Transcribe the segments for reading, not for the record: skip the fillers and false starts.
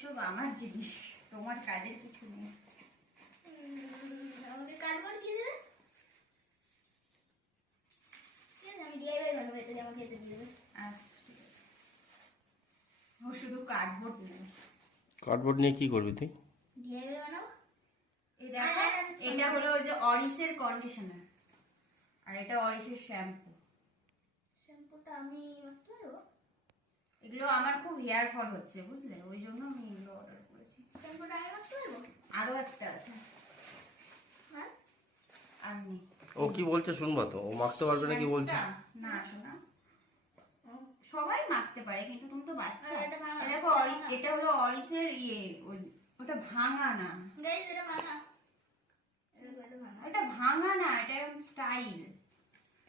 সব আমার জিনিস, তোমার কাজের কিছু নেই। আমাকে কার্ডবোর্ড দিয়ে দেবে, ঠিক আছে? আমি ডিআইওয়াই বানাবো, এটা দিয়ে আমাকে এটা দিয়ে দেবে। আচ্ছা ঠিক আছে। ও শুধু কার্ডবোর্ড নেই। কার্ডবোর্ড নিয়ে কি করবি তুই? ডিআইওয়াই বানাবো। এই দেখো, এটা হলো ওই যে অরিসের কন্ডিশনার, আর এটা অরিসের শ্যাম্পু। শ্যাম্পুটা আমি মাত্র দেবো। এগুলো আমার খুব হেয়ার ফল হচ্ছে, বুঝলে, ওই জন্য আমি এগুলো অর্ডার করেছি। শ্যাম্পুটা আমি মাত্র দেবো। আরো একটা আছে, হ্যাঁ, আর নেই। ও কি বলছে শুনবা তো, ও মাখতে পারবে না কি বলছে? না শোনা, সবাই মাখতে পারে, কিন্তু তুমি তো বাচ্চা। আর এটা ভাঙা। এই দেখো, এটা হলো অরিসের ওটা ভাঙা না, গাইস এটা ভাঙা, এটা ভাঙা। এটা ভাঙা না, এটা এরকম স্টাইল।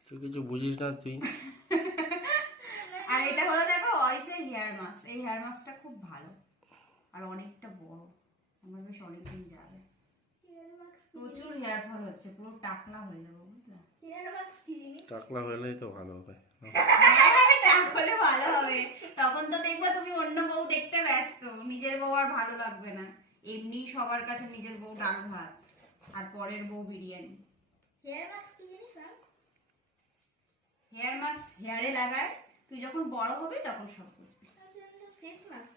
তুই কিছু বুঝিস না তুই। আর এটা হলো দেখো অরিসের হেয়ার মাস্ক। এই হেয়ার মাস্কটা খুব ভালো আর অনেকটা বড়, আমার বেশ অনেকদিন যাবে। প্রচুর হেয়ার ফল হচ্ছে, পুরো টাকলা হয়ে যাবো, বুঝলা? টাকলা হলেই তো ভালো হবে। হলে ভালো হবে, তখন তো দেখবে তুমি অন্য বউ দেখতে ব্যস্ত, নিজের বউ আর ভালো লাগবে না। এমনি সবার কাছে নিজের বউ ডাল ভাত, আর পরের বউ বিরিয়ানি। হেয়ার মাস্ক কি জিনিস? হেয়ার মাস্ক হেয়ারে লাগায়, তুই যখন বড় হবে তখন সব বুঝবি। Face mask,